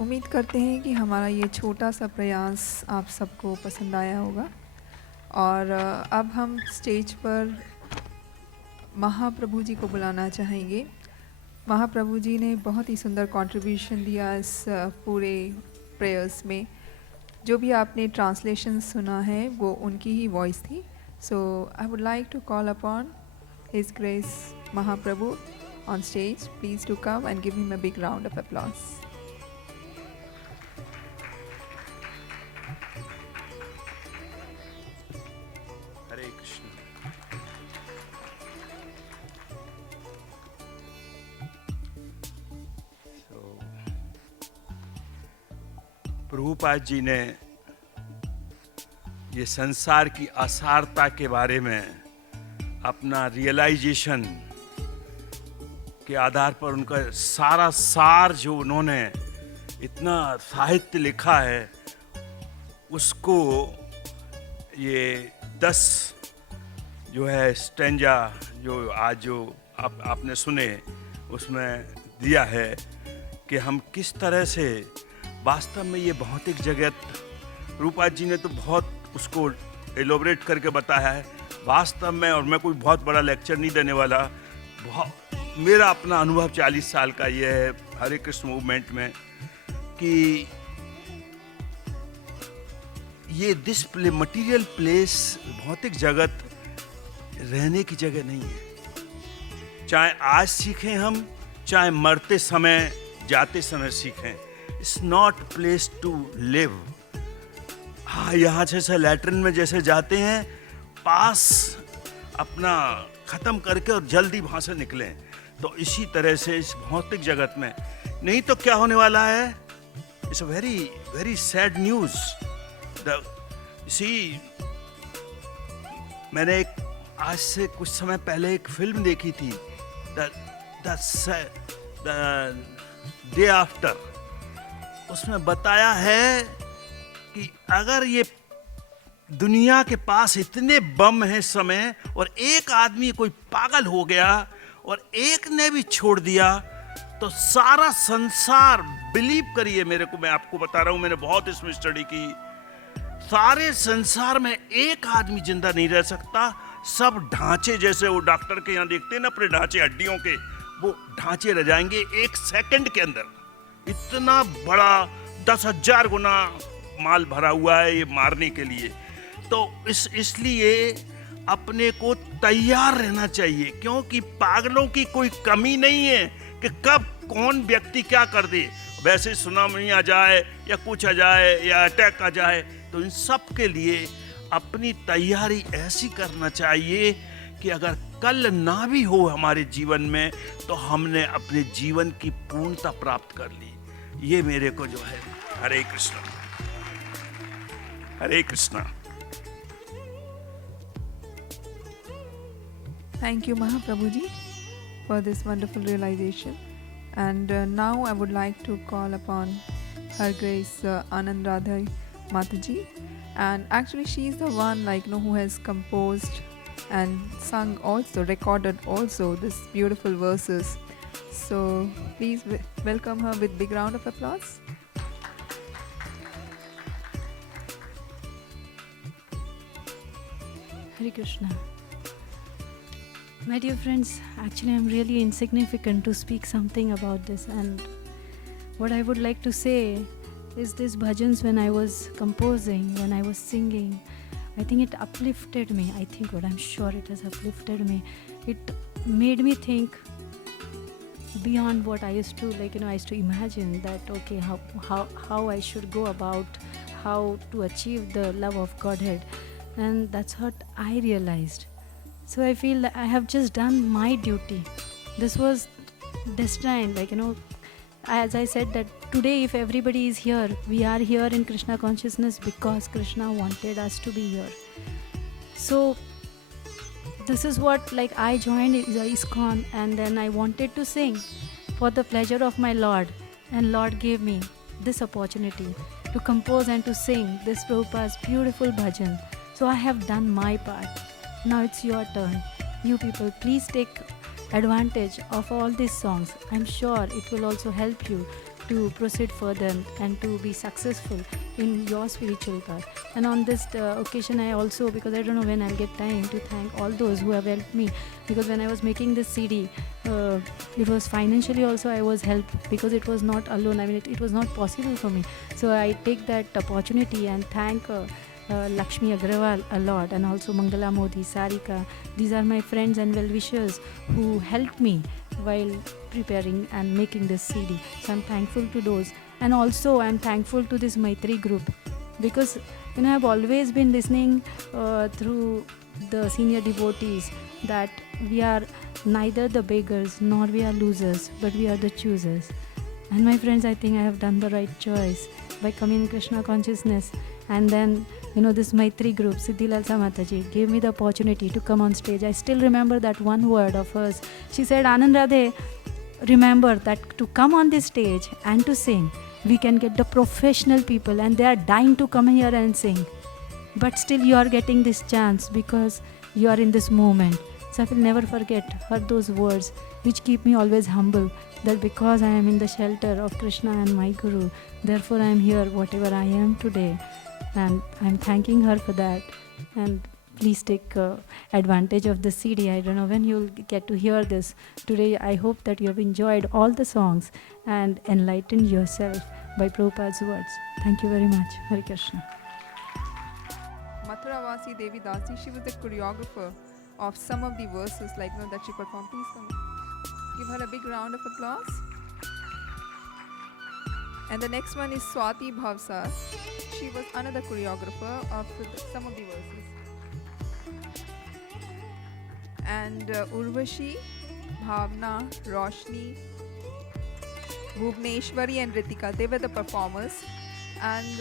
उम्मीद करते हैं कि हमारा ये छोटा सा प्रयास आप सबको पसंद आया होगा। और अब हम स्टेज पर महाप्रभु जी को बुलाना चाहेंगे। महाप्रभु जी ने बहुत ही सुंदर कंट्रीब्यूशन दिया इस पूरे प्रेयर्स में। जो भी आपने ट्रांसलेशन सुना है वो उनकी ही वॉइस थी। सो I would like to call upon his grace Mahaprabhu on stage. Please do come and give him a big round of applause. Hare Krishna. So, Prabhupada ji ने ये संसार की असारता के बारे में अपना रियलाइजेशन के आधार पर उनका सारा सार जो उन्होंने इतना साहित्य लिखा है उसको ये 10 जो है स्टेंजा जो आज जो आपने सुने उसमें दिया है कि हम किस तरह से वास्तव में ये भौतिक जगत, रूपा जी ने तो बहुत उसको एलोबरेट करके बताया है वास्तव में। और मैं कोई बहुत बड़ा लेक्चर नहीं देने वाला, मेरा अपना अनुभव 40 साल का ये है हरे कृष्ण मूवमेंट में कि ये दिस मटीरियल प्लेस, भौतिक जगत रहने की जगह नहीं है। चाहे आज सीखें हम, चाहे मरते समय जाते समय सीखें, it's not place to live. हाँ, यहाँ जैसे लैट्रिन में जैसे जाते हैं, पास अपना खत्म करके और जल्दी वहाँ से निकलें, तो इसी तरह से इस भौतिक जगत में नहीं तो क्या होने वाला है। It's a very very sad news. मैंने एक आज से कुछ समय पहले एक फिल्म देखी थी, द डे आफ्टर। उसमें बताया है कि अगर ये दुनिया के पास इतने बम हैं इस समय और एक आदमी कोई पागल हो गया और एक ने भी छोड़ दिया तो सारा संसार, बिलीव करिए मेरे को, मैं आपको बता रहा हूं, मैंने बहुत इसमें स्टडी की, सारे संसार में एक आदमी जिंदा नहीं रह सकता। सब ढांचे जैसे वो डॉक्टर के यहाँ देखते हैं ना अपने ढांचे हड्डियों के, वो ढांचे रह जाएंगे 1 सेकंड के अंदर। इतना बड़ा 10,000 गुना माल भरा हुआ है ये मारने के लिए। तो इसलिए अपने को तैयार रहना चाहिए, क्योंकि पागलों की कोई कमी नहीं है कि कब कौन व्यक्ति क्या कर दे। वैसे सुनामी आ जाए या कुछ आ जाए या अटैक आ जाए, तो इन सब के लिए अपनी तैयारी ऐसी करना चाहिए कि अगर कल ना भी हो हमारे जीवन में तो हमने अपने जीवन की पूर्णता प्राप्त कर ली। ये मेरे को जो है। हरे कृष्णा, हरे Krishna. Thank you, Mahaprabhu ji, for this wonderful realization. And now I would like to call upon Her Grace Anand Radha Mataji. And actually she is the one who has composed and sung also, recorded also this beautiful verses. So please welcome her with big round of applause. Hare Krishna. My dear friends, actually I'm really insignificant to speak something about this, and what I would like to say is these bhajans, when I was composing, when I was singing, I think it uplifted me. I'm sure it has uplifted me. It made me think beyond what I used to I used to imagine that okay, how I should go about how to achieve the love of Godhead, and that's what I realized. So I feel that I have just done my duty. This was destined, as I said that today if everybody is here, we are here in Krishna consciousness because Krishna wanted us to be here. So this is what I joined ISKCON, and then I wanted to sing for the pleasure of my Lord, and Lord gave me this opportunity to compose and to sing this Prabhupada's beautiful bhajan. So I have done my part. Now it's your turn. You people, please take advantage of all these songs. I'm sure it will also help you to proceed further and to be successful in your spiritual path. And on this occasion, I also, because I don't know when I'll get time, to thank all those who have helped me, because when I was making this CD, it was financially also I was helped, because it was not alone. I mean, it was not possible for me. So I take that opportunity and thank Lakshmi Agrawal a lot, and also Mangala Modi, Sarika. These are my friends and well-wishers who helped me while preparing and making this CD. So I'm thankful to those. And also I'm thankful to this Maitri group, because I've always been listening through the senior devotees that we are neither the beggars nor we are losers, but we are the choosers. And my friends, I think I have done the right choice by coming in Krishna consciousness. And then this Maitri group, Siddhi Lalsa Mataji, gave me the opportunity to come on stage. I still remember that one word of hers. She said, Anand Radhe, remember that to come on this stage and to sing, we can get the professional people and they are dying to come here and sing. But still you are getting this chance because you are in this moment. So I will never forget her those words, which keep me always humble, that because I am in the shelter of Krishna and my Guru, therefore I am here, whatever I am today. And I'm thanking her for that. And please take advantage of the CD. I don't know when you'll get to hear this. Today, I hope that you have enjoyed all the songs and enlightened yourself by Prabhupada's words. Thank you very much. Hare Krishna. Mathuravasi Devi Dasi, she was the choreographer of some of the verses that she performed. Please come. Give her a big round of applause. And the next one is Swati Bhavsar. She was another choreographer of some of the verses. And Urvashi, Bhavna, Roshni, Bhuvneshwari and Ritika, they were the performers. And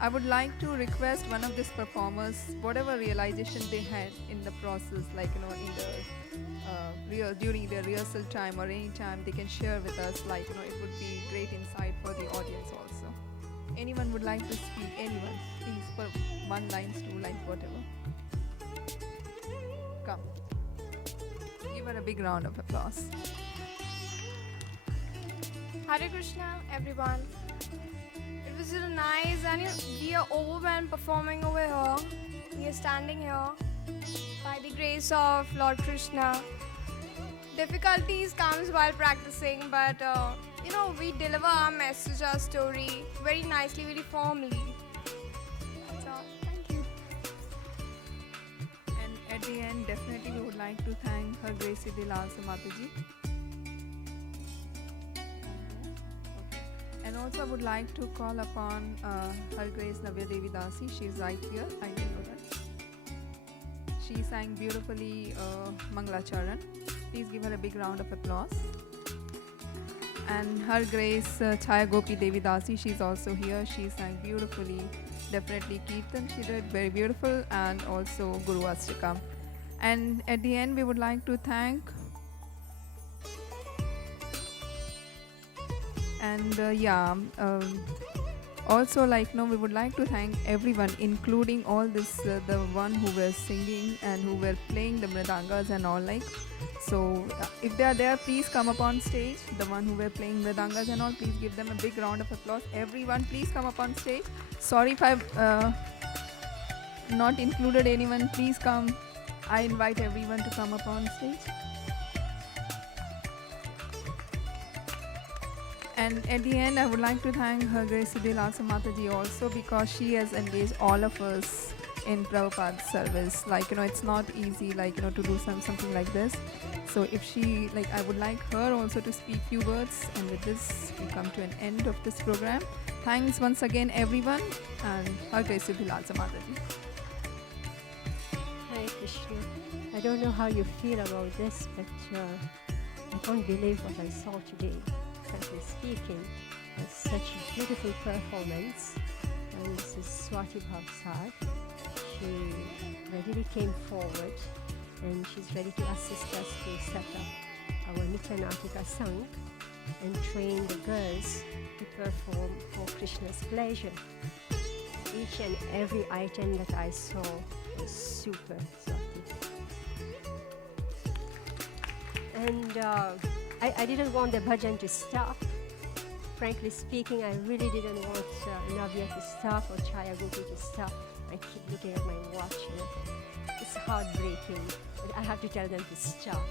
I would like to request one of these performers, whatever realization they had in the process, in the during the rehearsal time or any time, they can share with us. It would be great insight for the audience also. Anyone would like to speak? Anyone? Please, for 1 line, 2 lines, whatever. Come. Give her a big round of applause. Hare Krishna, everyone. It was really nice, and we are overwhelmed performing over here. We are standing here by the grace of Lord Krishna. Difficulties comes while practicing, but we deliver our message, our story very nicely, very formally. That's all. Thank you. And at the end, definitely we would like to thank Her Grace Siddhi Lalsa Mataji. And also I would like to call upon Her Grace Navya Devi Dasi. She is right here. I didn't know that. She sang beautifully Mangalacharan. Please give her a big round of applause. And Her Grace Chaya Gopi Devi Dasi, she is also here. She sang beautifully. Definitely Kirtan, she did very beautiful, and also Guru Astakam. And at the end, we would like to thank also we would like to thank everyone, including all this the one who were singing and who were playing the mridangas and all so if they are there, please come up on stage. The one who were playing mridangas and all, please give them a big round of applause. Everyone, please come up on stage. Sorry if I've not included anyone. Please come. I invite everyone to come up on stage. And at the end, I would like to thank Her Grace Siddhi Lalsa Mataji also, because she has engaged all of us in Prabhupada's service. It's not easy, to do something like this. So if she, I would like her also to speak few words. And with this, we come to an end of this program. Thanks once again, everyone. And Her Grace Siddhi Lalsa Mataji. Hare Krishna. I don't know how you feel about this, but I can't believe what I saw today. Frankly speaking, it's such a beautiful performance. And this is Swati Bhavsar. She readily came forward and she's ready to assist us to set up our Nitya Natika Sangh and train the girls to perform for Krishna's pleasure. Each and every item that I saw was super, Swati. And I didn't want the bhajan to stop, frankly speaking, I really didn't want Navya to stop or Chaya Gopi to stop. I keep looking at my watch, you know. It's heartbreaking, but I have to tell them to stop.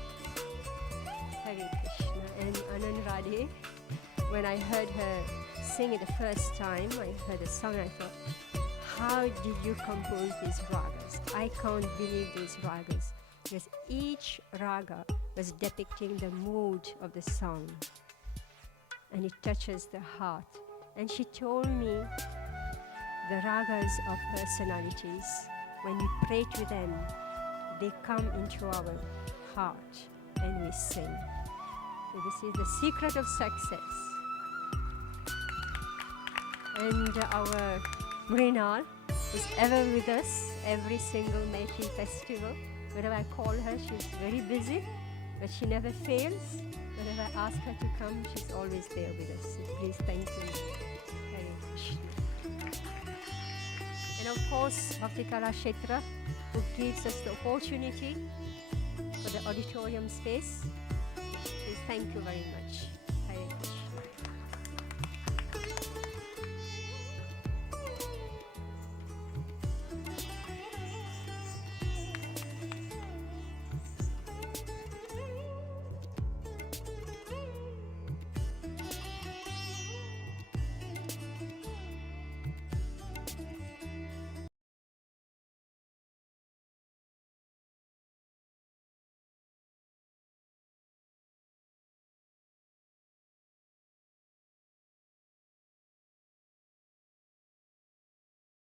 Hare Krishna. And Anand Radhe, when I heard her sing it the first time, I heard the song, I thought, how did you compose these ragas? I can't believe these ragas. Because each raga was depicting the mood of the song. And it touches the heart. And she told me the ragas of personalities, when we pray to them, they come into our heart and we sing. So this is the secret of success. And our Mrinal is ever with us every single Meitei festival. Whenever I call her, she's very busy, but she never fails. Whenever I ask her to come, she's always there with us. So please thank you. Hare Krishna. And of course, Bhakti Kala Kshetra, who gives us the opportunity for the auditorium space. Please thank you very much.